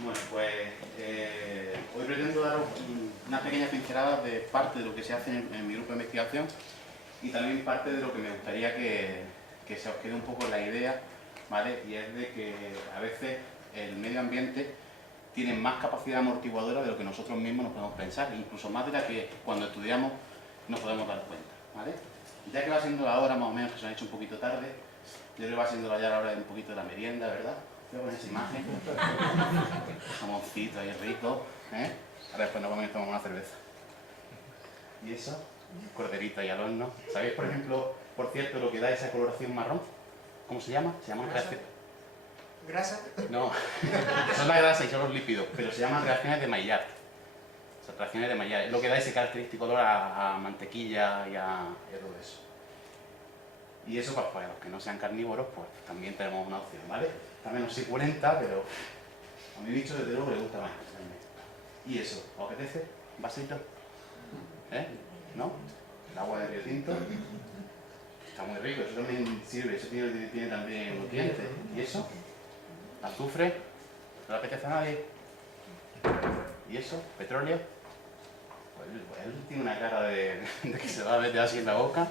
Bueno, pues hoy pretendo daros una pequeña pincelada de parte de lo que se hace en mi grupo de investigación y también parte de lo que me gustaría que se os quede un poco la idea, ¿vale? Y es de que a veces el medio ambiente tiene más capacidad amortiguadora de lo que nosotros mismos nos podemos pensar, incluso más de la que cuando estudiamos nos podemos dar cuenta, ¿vale? Ya que va siendo la hora más o menos, que se nos ha hecho un poquito tarde, yo creo que va siendo ya la hora de un poquito de la merienda, ¿verdad? Voy a poner esa imagen. Jamoncito ahí rico, ¿eh? Ahora después nos vamos a tomar una cerveza. ¿Y eso? Corderito ahí al horno. ¿Sabéis, por ejemplo, por cierto, lo que da esa coloración marrón? ¿Cómo se llama? Se llama reacción. ¿Grasa? No, son la grasa y son los lípidos, pero se llaman reacciones de Maillard. O sea, reacciones de Maillard. Es lo que da ese característico olor a mantequilla y a todo eso. Y eso, pues, para los que no sean carnívoros, pues también tenemos una opción, ¿vale? Está menos suculenta, pero a mi bicho desde luego le gusta más. ¿Y eso? ¿Os apetece? ¿Un vasito? ¿Eh? ¿No? El agua de Río Tinto. Está muy rico, eso también sirve, eso tiene también nutrientes. ¿Y eso? ¿Azufre? ¿No le apetece a nadie? ¿Y eso? ¿Petróleo? Pues él tiene una cara de que se va a meter así en la boca.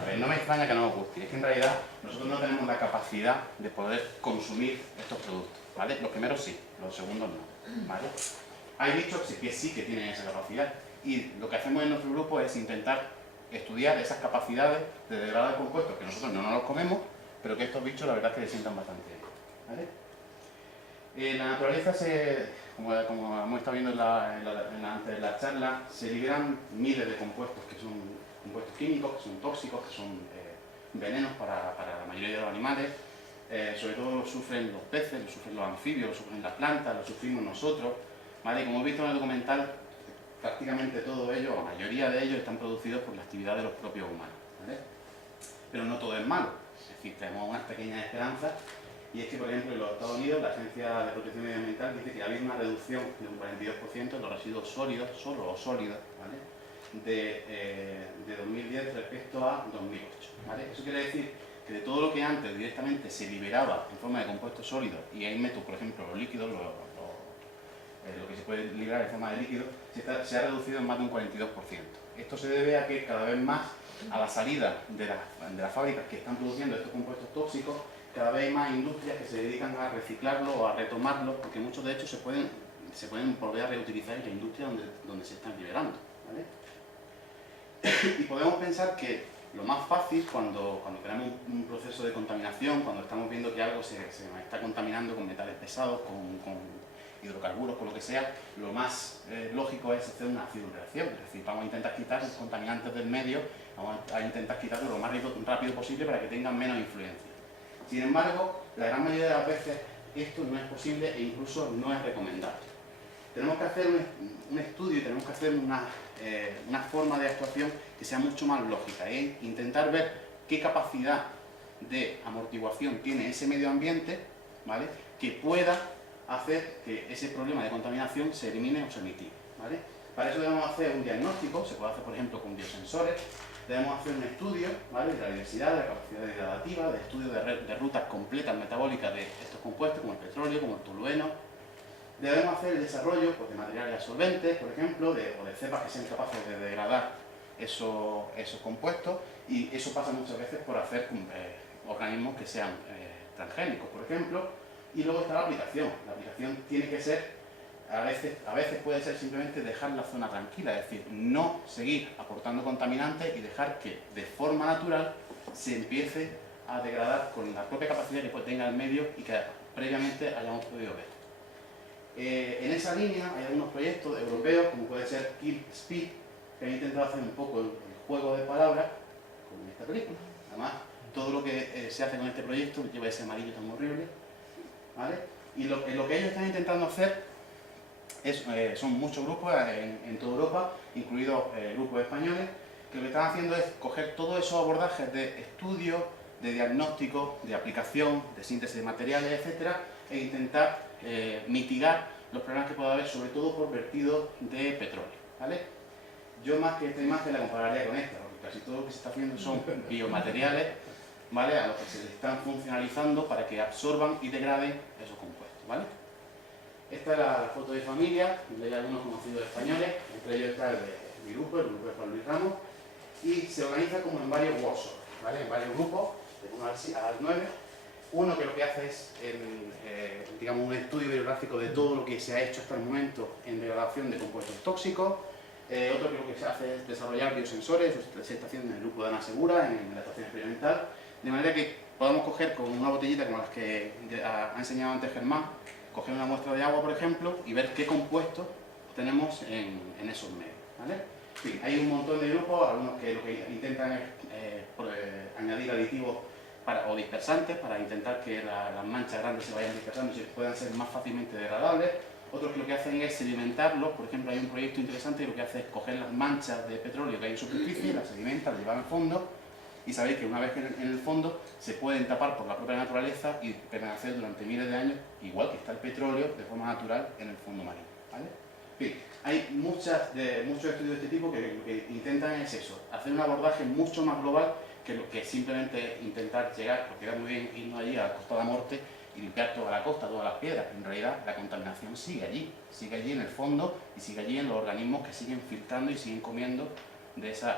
A ver, no me extraña que no nos guste. Es que en realidad nosotros no tenemos la capacidad de poder consumir estos productos, ¿vale? Los primeros sí, los segundos no, ¿vale? Hay bichos que sí que tienen esa capacidad. Y lo que hacemos en nuestro grupo es intentar estudiar esas capacidades de degradar compuestos que nosotros no nos los comemos, pero que estos bichos la verdad es que les sientan bastante bien, ¿vale? En la naturaleza, como hemos estado viendo antes en la charla, se liberan miles de compuestos que son compuestos químicos, que son tóxicos, que son venenos para la mayoría de los animales. Sobre todo lo sufren los peces, lo sufren los anfibios, lo sufren las plantas, lo sufrimos nosotros, ¿vale? Como he visto en el documental, prácticamente todo ello, la mayoría de ellos, están producidos por la actividad de los propios humanos, ¿vale? Pero no todo es malo, es decir, tenemos unas pequeñas esperanzas. Y es que, por ejemplo, en los Estados Unidos, la Agencia de Protección Medioambiental dice que ha habido una reducción de un 42% en los residuos sólidos, solo o sólidos, ¿vale? de 2010 respecto a 2008, ¿vale? Eso quiere decir que de todo lo que antes directamente se liberaba en forma de compuestos sólidos, y ahí meto, por ejemplo, los líquidos, lo que se puede liberar en forma de líquido, se ha reducido en más de un 42%. Esto se debe a que cada vez más, a la salida de las fábricas que están produciendo estos compuestos tóxicos, cada vez hay más industrias que se dedican a reciclarlo o a retomarlo, porque muchos de hecho se pueden volver a reutilizar en la industria donde se están liberando, ¿vale? Y podemos pensar que lo más fácil cuando tenemos un proceso de contaminación, cuando estamos viendo que algo se está contaminando con metales pesados, con hidrocarburos, con lo que sea, lo más lógico es hacer una acción-reacción, es decir, vamos a intentar quitar los contaminantes del medio, vamos a intentar quitarlos lo más rápido posible para que tengan menos influencia. Sin embargo, la gran mayoría de las veces esto no es posible e incluso no es recomendable. Tenemos que hacer un estudio y tenemos que hacer una forma de actuación que sea mucho más lógica, ¿eh? Intentar ver qué capacidad de amortiguación tiene ese medio ambiente, ¿vale? Que pueda hacer que ese problema de contaminación se elimine o se mitigue, ¿vale? Para eso debemos hacer un diagnóstico, se puede hacer por ejemplo con biosensores. Debemos hacer un estudio, ¿vale? De la diversidad, de la capacidad degradativa, de estudio de rutas completas metabólicas de estos compuestos, como el petróleo, como el tolueno. Debemos hacer el desarrollo, pues, de materiales absorbentes, por ejemplo, o de cepas que sean capaces de degradar esos compuestos, y eso pasa muchas veces por hacer organismos que sean transgénicos, por ejemplo. Y luego está la aplicación. La aplicación tiene que ser, a veces puede ser simplemente dejar la zona tranquila, es decir, no seguir aportando contaminantes y dejar que de forma natural se empiece a degradar con la propia capacidad que tenga el medio y que previamente hayamos podido ver. En esa línea hay algunos proyectos europeos, como puede ser Kill Speed, que han intentado hacer un poco el juego de palabras con esta película. Además, todo lo que se hace con este proyecto lleva ese amarillo tan horrible, ¿vale? Y lo que ellos están intentando hacer son muchos grupos en toda Europa, incluidos grupos españoles, que lo que están haciendo es coger todos esos abordajes de estudio, de diagnóstico, de aplicación, de síntesis de materiales, etcétera, e intentar mitigar los problemas que pueda haber, sobre todo por vertidos de petróleo, ¿vale? Yo más que esta imagen la compararía con esta, porque casi todo lo que se está haciendo son biomateriales, ¿vale? A los que se le están funcionalizando para que absorban y degraden esos compuestos, ¿vale? Esta es la foto de familia, donde hay algunos conocidos españoles, entre ellos está el de grupo de Juan Luis Ramos, y se organiza como en varios workshops, ¿vale? En varios grupos, de 1 al 9. Uno que lo que hace es digamos, un estudio bibliográfico de todo lo que se ha hecho hasta el momento en degradación de compuestos tóxicos. Otro que lo que se hace es desarrollar biosensores, se está haciendo en el grupo de Ana Segura, en la estación experimental, de manera que podamos coger con una botellita como las que ha enseñado antes Germán, coger una muestra de agua, por ejemplo, y ver qué compuestos tenemos en esos medios, ¿vale? Sí, hay un montón de grupos, algunos que lo que intentan es añadir aditivos o dispersantes para intentar que las manchas grandes se vayan dispersando y puedan ser más fácilmente degradables. Otros que lo que hacen es sedimentarlos. Por ejemplo, hay un proyecto interesante que lo que hace es coger las manchas de petróleo que hay en superficie, las sedimenta, las lleva al fondo, y sabéis que una vez que en el fondo se pueden tapar por la propia naturaleza y permanecer durante miles de años, igual que está el petróleo, de forma natural en el fondo marino, ¿vale? En fin, hay muchos estudios de este tipo que lo que intentan es eso, hacer un abordaje mucho más global que lo que simplemente intentar llegar, porque queda muy bien irnos allí a la Costa de la Morte y limpiar toda la costa, todas las piedras. En realidad la contaminación sigue allí en el fondo y sigue allí en los organismos que siguen filtrando y siguen comiendo de esos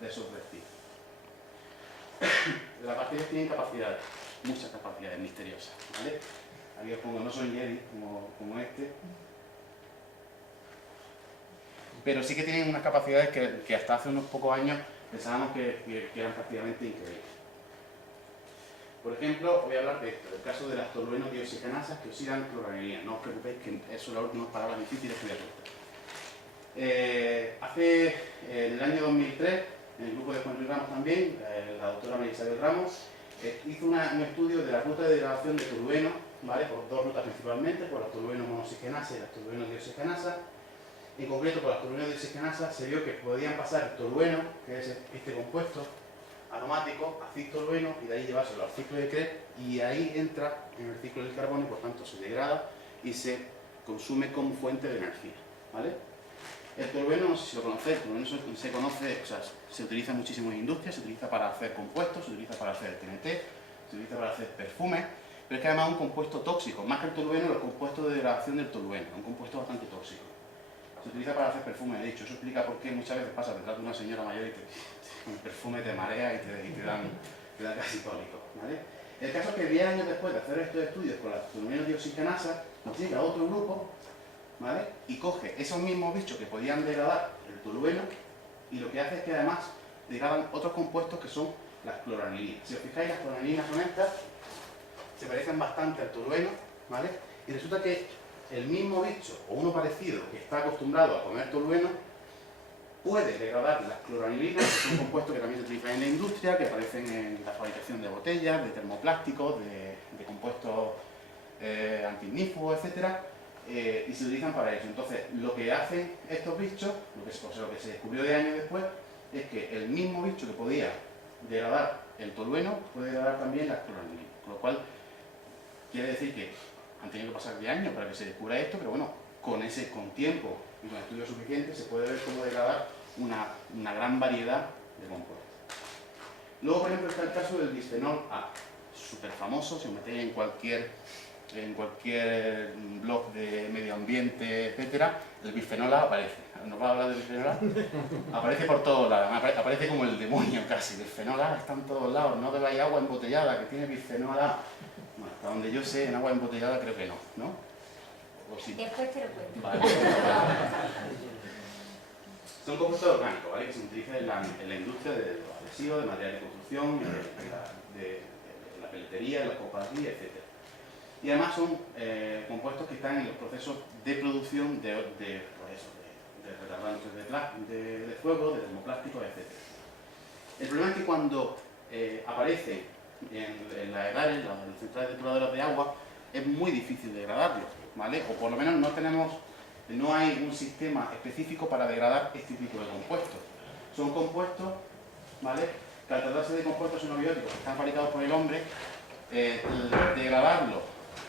residuos. Las bacterias tienen capacidades, muchas capacidades misteriosas, ¿vale? Aquí os pongo, no son Jedi como este, pero sí que tienen unas capacidades que hasta hace unos pocos años pensábamos que eran prácticamente increíbles. Por ejemplo, voy a hablar de esto, del caso de las tolueno dioxigenasas que oxidan cloranilina. No os preocupéis que eso son las últimas palabras difíciles que voy a contar. En el año 2003, en el grupo de Juan Luis Ramos también, la doctora María Isabel Ramos, hizo un estudio de la ruta de degradación de tolueno, ¿vale? Por dos rutas principalmente, por las tolueno monooxigenasas y las tolueno dioxigenasas. En concreto, por las tolueno dioxigenasas se vio que podían pasar el tolueno, que es este compuesto aromático, a ciclolueno, y de ahí llevárselo al ciclo de Krebs, y ahí entra en el ciclo del carbono y por tanto se degrada y se consume como fuente de energía, ¿vale? El tolueno, no sé si lo conocéis, el tolueno se conoce, o sea, se utiliza muchísimo en industria, se utiliza para hacer compuestos, se utiliza para hacer TNT, se utiliza para hacer perfumes, pero es que además es un compuesto tóxico, más que el tolueno, el compuesto de degradación del tolueno, es un compuesto bastante tóxico. Se utiliza para hacer perfume, de hecho, eso explica por qué muchas veces pasa detrás de una señora mayor y con el perfume te marea y te dan casi cólico, ¿vale? El caso es que 10 años después de hacer estos estudios con las tolueno dioxigenasas, llega otro grupo, ¿vale? Y coge esos mismos bichos que podían degradar el tolueno y lo que hace es que además degradan otros compuestos que son las cloranilinas. Si os fijáis, las cloranilinas son estas, se parecen bastante al tolueno, ¿vale? Y resulta que el mismo bicho, o uno parecido, que está acostumbrado a comer tolueno, puede degradar las cloranilinas, que son compuestos que también se utilizan en la industria, que aparecen en la fabricación de botellas, de termoplásticos, de compuestos antiignífugos, etc. Y se utilizan para eso. Entonces, lo que hacen estos bichos, lo que se descubrió de años después, es que el mismo bicho que podía degradar el tolueno, puede degradar también las cloranilinas. Con lo cual, quiere decir que han tenido que pasar 10 años para que se descubra esto, pero bueno, con tiempo y con estudios suficientes se puede ver cómo degradar una gran variedad de compuestos. Luego, por ejemplo, está el caso del bisfenol A, súper famoso. Si os metéis en cualquier blog de medio ambiente, etcétera, el bisfenol A aparece. ¿Nos va a hablar del bisfenol A? Aparece por todos lados, aparece como el demonio casi. El bisfenol A está en todos lados, no bebáis agua embotellada que tiene bisfenol A. Bueno, hasta donde yo sé, en agua embotellada creo que no, ¿no? ¿O sí? Después te lo cuento. Vale. Son compuestos orgánicos, ¿vale? Que se utilizan en la industria de los adhesivos, de material de construcción, de la peletería, de las cooperativas, etc. Y además son compuestos que están en los procesos de producción de retardantes de fuego, de termoplásticos, etc. El problema es que cuando aparecen en las EDARES, en las centrales depuradoras de agua, es muy difícil degradarlos, ¿vale? O por lo menos no hay un sistema específico para degradar este tipo de compuestos. Son compuestos, ¿vale?, que al tratarse de compuestos xenobióticos que están fabricados por el hombre, degradarlos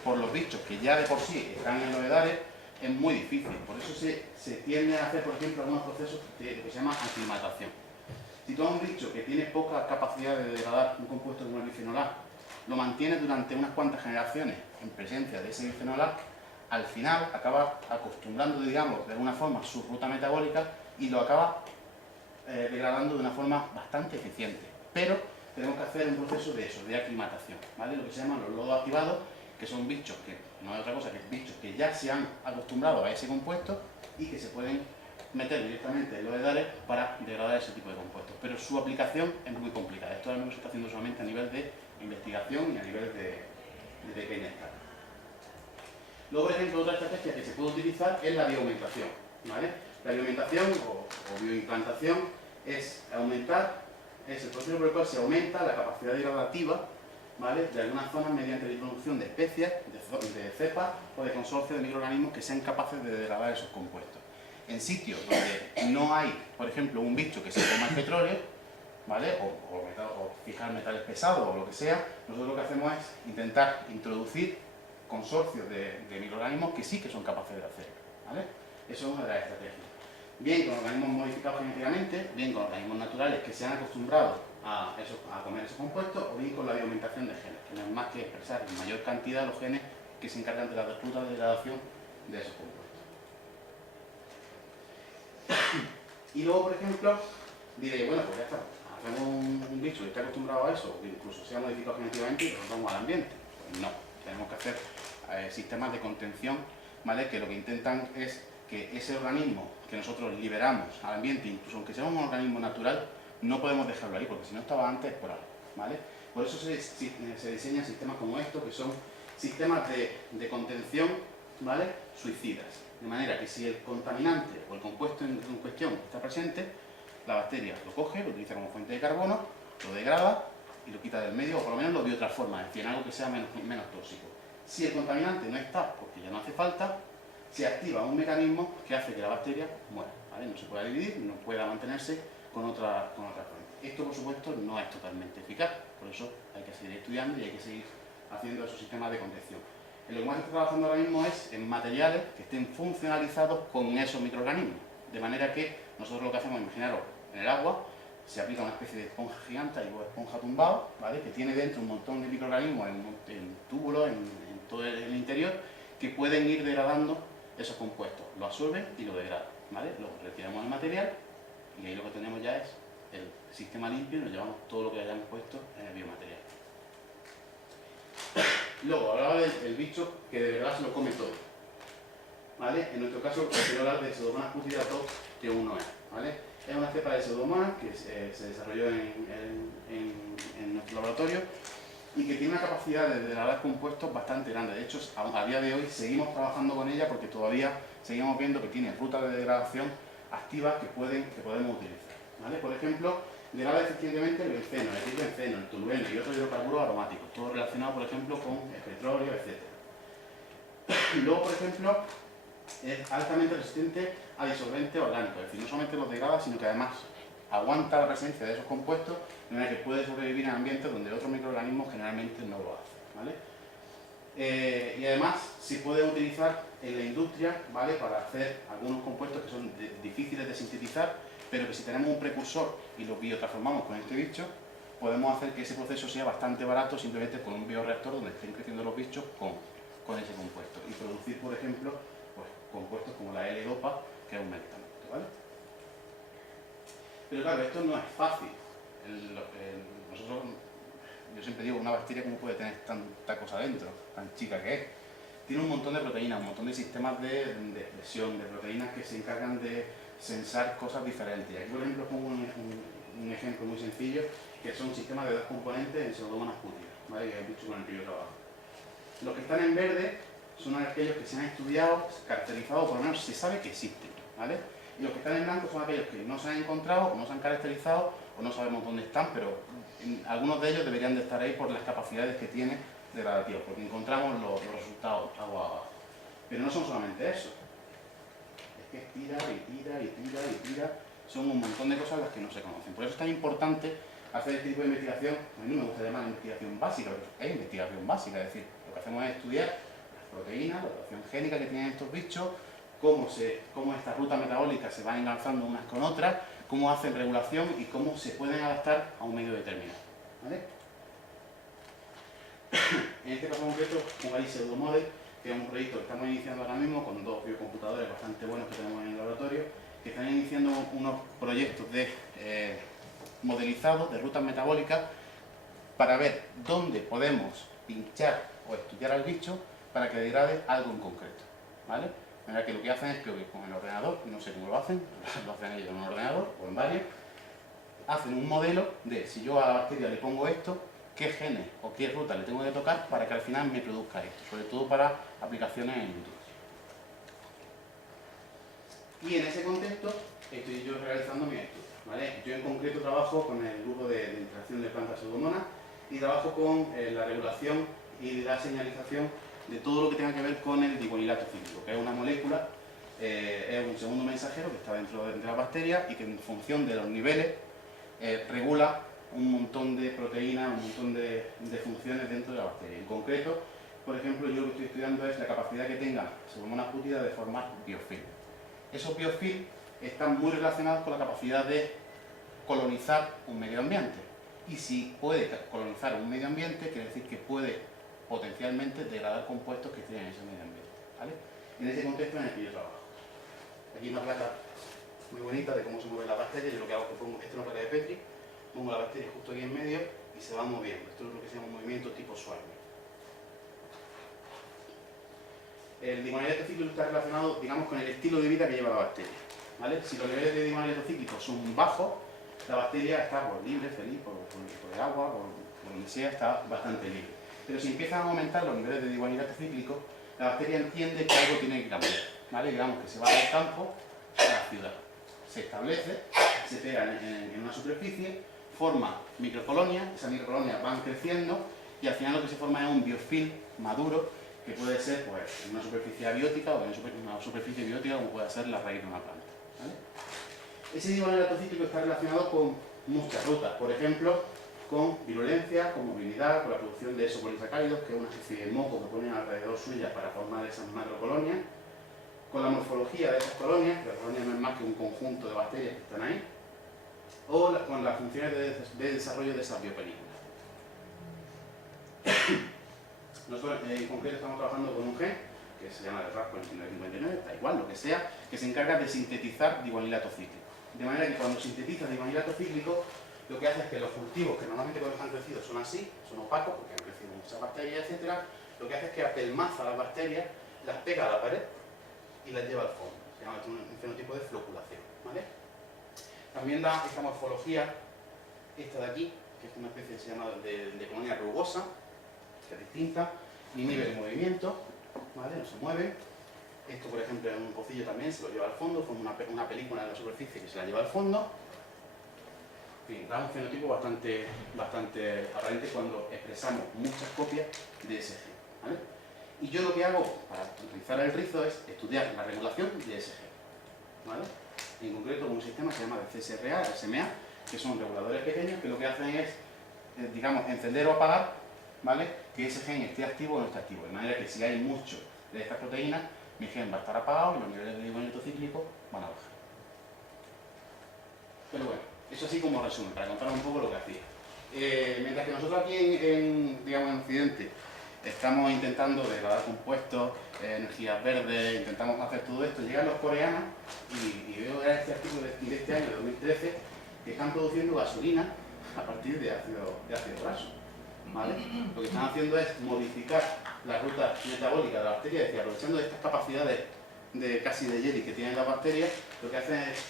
por los bichos que ya de por sí están en los EDARES es muy difícil. Por eso se tiende a hacer, por ejemplo, algunos procesos que se llaman aclimatación. Si tú a un bicho que tiene poca capacidad de degradar un compuesto como el bisfenol A, lo mantienes durante unas cuantas generaciones en presencia de ese bisfenol A, al final acaba acostumbrando, digamos, de alguna forma su ruta metabólica y lo acaba degradando de una forma bastante eficiente. Pero tenemos que hacer un proceso de eso, de aclimatación, ¿vale? Lo que se llaman los lodos activados, que son bichos que no es otra cosa que bichos que ya se han acostumbrado a ese compuesto y que se pueden meter directamente en los edales para degradar ese tipo de compuestos. Pero su aplicación es muy complicada. Esto ahora mismo se está haciendo solamente a nivel de investigación y a nivel de pequeña escala. Luego, por ejemplo, otra estrategia que se puede utilizar es la bioaumentación, ¿vale? La bioaumentación o bioimplantación es el proceso por el cual se aumenta la capacidad degradativa, ¿vale?, de algunas zonas mediante la introducción de especies, de cepas o de consorcios de microorganismos que sean capaces de degradar esos compuestos. En sitios donde no hay, por ejemplo, un bicho que se coma el petróleo, ¿vale?, o fijar metales pesados o lo que sea, nosotros lo que hacemos es intentar introducir consorcios de microorganismos que sí que son capaces de hacerlo, ¿vale? Eso es una de las estrategias. Bien con organismos modificados genéticamente, bien con organismos naturales que se han acostumbrado a comer esos compuestos, o bien con la bioaumentación de genes, que no es más que expresar en mayor cantidad los genes que se encargan de la ruta de degradación de esos compuestos. Y luego, por ejemplo, diré, bueno, pues ya está, hacemos un bicho que está acostumbrado a eso, o que incluso sea modificado genéticamente y lo damos al ambiente. Pues no, tenemos que hacer sistemas de contención, ¿vale?, que lo que intentan es que ese organismo que nosotros liberamos al ambiente, incluso aunque sea un organismo natural, no podemos dejarlo ahí, porque si no estaba antes por algo, ¿vale? Por eso se diseñan sistemas como estos, que son sistemas de contención, ¿vale?, suicidas. De manera que si el contaminante o el compuesto en cuestión está presente, la bacteria lo coge, lo utiliza como fuente de carbono, lo degrada y lo quita del medio, o por lo menos lo biotransforma, es decir, en algo que sea menos tóxico. Si el contaminante no está, porque ya no hace falta, se activa un mecanismo que hace que la bacteria muera, ¿vale? No se pueda dividir, no pueda mantenerse con otra fuente. Esto, por supuesto, no es totalmente eficaz, por eso hay que seguir estudiando y hay que seguir haciendo esos sistemas de contención. En lo que más se está trabajando ahora mismo es en materiales que estén funcionalizados con esos microorganismos, de manera que nosotros lo que hacemos, imaginaros, en el agua se aplica una especie de esponja gigante o esponja tumbado, ¿vale?, que tiene dentro un montón de microorganismos en túbulos, en todo el interior, que pueden ir degradando esos compuestos, lo absorben y lo degradan, ¿vale? Lo retiramos del material y ahí lo que tenemos ya es el sistema limpio y nos llevamos todo lo que hayamos puesto en el biomaterial. Luego, hablaba del bicho que de verdad se lo come todo, ¿vale? En nuestro caso, quiero hablar de Pseudomonas cuttida 2 T1E, ¿vale? Es una cepa de Pseudomonas que se desarrolló en nuestro laboratorio y que tiene una capacidad de degradar compuestos bastante grande. De hecho, a día de hoy seguimos trabajando con ella porque todavía seguimos viendo que tiene rutas de degradación activas que podemos utilizar, ¿vale? Por ejemplo, degrada eficientemente el benceno, el etilbenceno, el tolueno y otros hidrocarburos aromáticos, todo relacionado, por ejemplo, con el petróleo, etc. Luego, por ejemplo, es altamente resistente a disolventes orgánicos, es decir, no solamente los degrada, sino que además aguanta la presencia de esos compuestos, de manera que puede sobrevivir en ambientes donde otros microorganismos generalmente no lo hacen, ¿vale? Y además se puede utilizar en la industria, ¿vale?, para hacer algunos compuestos que son difíciles de sintetizar, pero que si tenemos un precursor y lo biotransformamos con este bicho, podemos hacer que ese proceso sea bastante barato simplemente con un bioreactor donde estén creciendo los bichos con ese compuesto y producir, por ejemplo, pues, compuestos como la L-Dopa, que es un medicamento, ¿vale? Pero claro, esto no es fácil. Yo siempre digo, una bacteria, ¿cómo puede tener tanta cosa dentro, tan chica que es? Tiene un montón de proteínas, un montón de sistemas de expresión, de proteínas que se encargan de sensar cosas diferentes. Y aquí, por ejemplo, pongo un ejemplo muy sencillo, que son sistemas de 2 componentes en Pseudomonas cuttida, ¿vale?, que es el bicho con el que yo trabajo. Los que están en verde son aquellos que se han estudiado, caracterizado, por lo menos se sabe que existen, ¿vale? Y los que están en blanco son aquellos que no se han encontrado, o no se han caracterizado, o no sabemos dónde están, pero algunos de ellos deberían de estar ahí por las capacidades que tienen degradativas, porque encontramos los resultados agua abajo. Pero no son solamente eso. Es que tira y tira y tira y tira. Son un montón de cosas las que no se conocen. Por eso es tan importante hacer este tipo de investigación. A mí no me gusta llamar investigación básica, pero es investigación básica. Es decir, lo que hacemos es estudiar las proteínas, la relación génica que tienen estos bichos, cómo estas rutas metabólicas se van enlazando unas con otras, cómo hacen regulación y cómo se pueden adaptar a un medio determinado, ¿vale? En este caso concreto, pongo ahí Pseudomodel, que es un proyecto que estamos iniciando ahora mismo con dos biocomputadores bastante buenos que tenemos en el laboratorio, que están iniciando unos proyectos de modelizado de rutas metabólicas para ver dónde podemos pinchar o estudiar al bicho para que degrade algo en concreto, ¿vale? De manera que lo que hacen es que con el ordenador, no sé cómo lo hacen ellos en un ordenador o en varios, hacen un modelo de si yo a la bacteria le pongo esto, qué genes o qué ruta le tengo que tocar para que al final me produzca esto, sobre todo para aplicaciones en industria. Y en ese contexto estoy yo realizando mi estudio, ¿vale? Yo en concreto trabajo con el grupo de interacción de plantas pseudomonas y trabajo con la regulación y la señalización de todo lo que tenga que ver con el diguanilato cíclico, que es una molécula, es un segundo mensajero que está dentro de la bacteria y que en función de los niveles regula un montón de proteínas, un montón de funciones dentro de la bacteria. En concreto, por ejemplo, yo lo que estoy estudiando es la capacidad que tenga Pseudomonas pútida de formar biofilm. Esos biofilm están muy relacionados con la capacidad de colonizar un medio ambiente. Y si puede colonizar un medio ambiente, quiere decir que puede potencialmente degradar compuestos que estén en ese medio ambiente, ¿vale? En ese contexto en el que yo trabajo. Aquí una placa muy bonita de cómo se mueve la bacteria. Yo lo que hago es que pongo, esta es una placa de Petri, pongo la bacteria justo aquí en medio y se va moviendo. Esto es lo que se llama un movimiento tipo swarming. El diguanilato cíclico está relacionado, digamos, con el estilo de vida que lleva la bacteria, ¿vale? Si los niveles de diguanilato cíclico son bajos, la bacteria está libre, feliz, por el agua, por donde sea, está bastante libre. Pero si empiezan a aumentar los niveles de diguanilato cíclico, la bacteria entiende que algo tiene que cambiar, ¿vale? Digamos que se va del campo a la ciudad. Se establece, se pega en una superficie, forma microcolonias, esas microcolonias van creciendo y al final lo que se forma es un biofilm maduro que puede ser pues, en una superficie abiótica o en una superficie biótica como puede ser la raíz de una planta, ¿vale? Ese diguanilato cíclico está relacionado con muchas rutas, por ejemplo, con virulencia, con movilidad, con la producción de esopolisacáridos, que es una especie de moco que ponen alrededor suya para formar esas macrocolonias, con la morfología de esas colonias, que la colonia no es más que un conjunto de bacterias que están ahí, o con las funciones de desarrollo de esas biopelículas. Nosotros en concreto estamos trabajando con un gen que se llama el RAS 4959, da igual, lo que sea, que se encarga de sintetizar diguanilato cíclico. De manera que cuando sintetiza diguanilato cíclico, lo que hace es que los cultivos, que normalmente cuando están crecidos son así, son opacos, porque han crecido muchas bacterias, etc., lo que hace es que apelmaza las bacterias, las pega a la pared y las lleva al fondo. Se llama un fenotipo de floculación, ¿vale? También da esta morfología, esta de aquí, que es una especie que se llama de colonia rugosa, que es distinta, inhibe el movimiento, ¿vale? No se mueve. Esto, por ejemplo, en un pocillo también se lo lleva al fondo, forma una película en la superficie que se la lleva al fondo. En fin, da un fenotipo bastante aparente cuando expresamos muchas copias de ese gen, ¿vale? Y yo lo que hago para utilizar el rizo es estudiar la regulación de ese gen, ¿vale? En concreto, un sistema que se llama de CSRA, SMA, que son reguladores pequeños que lo que hacen es, digamos, encender o apagar, ¿vale? Que ese gen esté activo o no esté activo. De manera que si hay mucho de estas proteínas, mi gen va a estar apagado y los niveles de diguanilato cíclico van a bajar. Pero bueno, eso así como resumen, para contar un poco lo que hacía. Mientras que nosotros aquí digamos, en Occidente estamos intentando degradar compuestos, energías verdes, intentamos hacer todo esto, llegan los coreanos y veo este artículo de este año, de 2013, que están produciendo gasolina a partir de ácido graso, ¿vale? Lo que están haciendo es modificar la ruta metabólica de la bacteria, es decir, aprovechando de estas capacidades casi de jelly que tienen las bacterias, lo que hacen es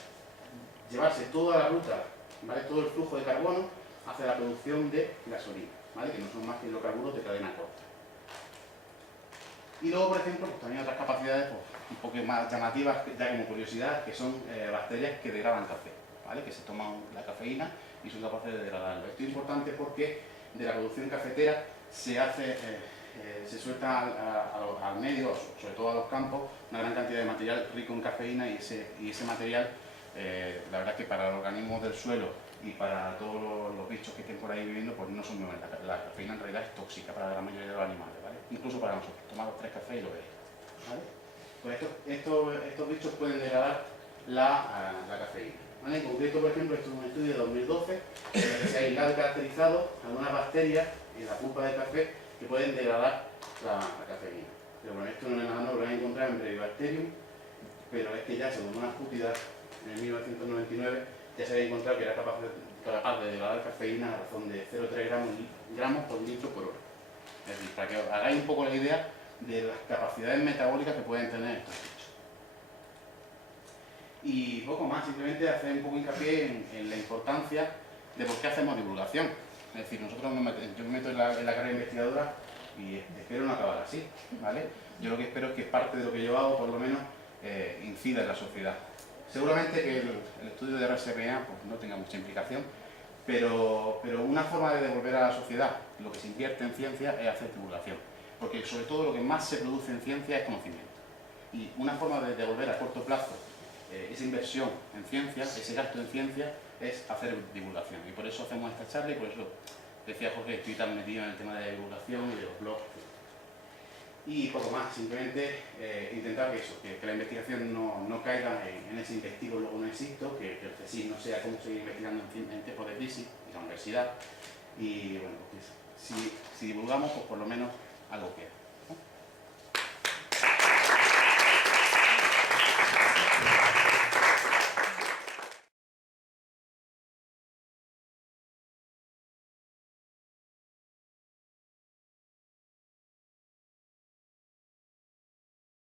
llevarse toda la ruta, ¿vale? Todo el flujo de carbono hacia la producción de gasolina, ¿vale? Que no son más que hidrocarburos de cadena corta. Y luego, por ejemplo, pues también otras capacidades pues, un poco más llamativas, ya como curiosidad, que son bacterias que degradan café, ¿vale? Que se toman la cafeína y son capaces de degradarlo. Esto es importante porque de la producción cafetera se suelta al medio, sobre todo a los campos, una gran cantidad de material rico en cafeína y ese material, la verdad es que para los organismos del suelo y para todos los bichos que estén por ahí viviendo, pues no son muy buenos. La cafeína en realidad es tóxica para la mayoría de los animales, ¿vale? Incluso para nosotros. Tomamos 3 cafés y lo veis, ¿vale? Pues estos bichos pueden degradar la cafeína, ¿vale? En concreto, por ejemplo, esto es un estudio de 2012, se ha aislado y caracterizado algunas bacterias en la pulpa del café que pueden degradar la cafeína. pero bueno, esto no lo han encontrado en Brevibacterium, pero es que ya según unas cúpidas en 1999 ya se había encontrado que era capaz de degradar cafeína a razón de 0,3 gramos por litro por hora. Es decir, para que os hagáis un poco la idea de las capacidades metabólicas que pueden tener estos bichos. Y poco más, simplemente hacer un poco hincapié en la importancia de por qué hacemos divulgación. Es decir, nosotros yo me meto en la carrera investigadora y espero no acabar así, ¿vale? Yo lo que espero es que parte de lo que yo hago, por lo menos, incida en la sociedad. Seguramente que el estudio de RSPA pues, no tenga mucha implicación, pero una forma de devolver a la sociedad lo que se invierte en ciencia es hacer divulgación, porque sobre todo lo que más se produce en ciencia es conocimiento. Y una forma de devolver a corto plazo esa inversión en ciencia, ese gasto en ciencia, es hacer divulgación. Y por eso hacemos esta charla y por eso decía Jorge que estoy tan metido en el tema de la divulgación y de los blogs. Y poco más, simplemente intentar que la investigación no caiga en ese investigo luego no existo, que el CSIC no sea cómo seguir investigando en tiempos de crisis, en la universidad. Y bueno, pues, si divulgamos, pues por lo menos algo queda.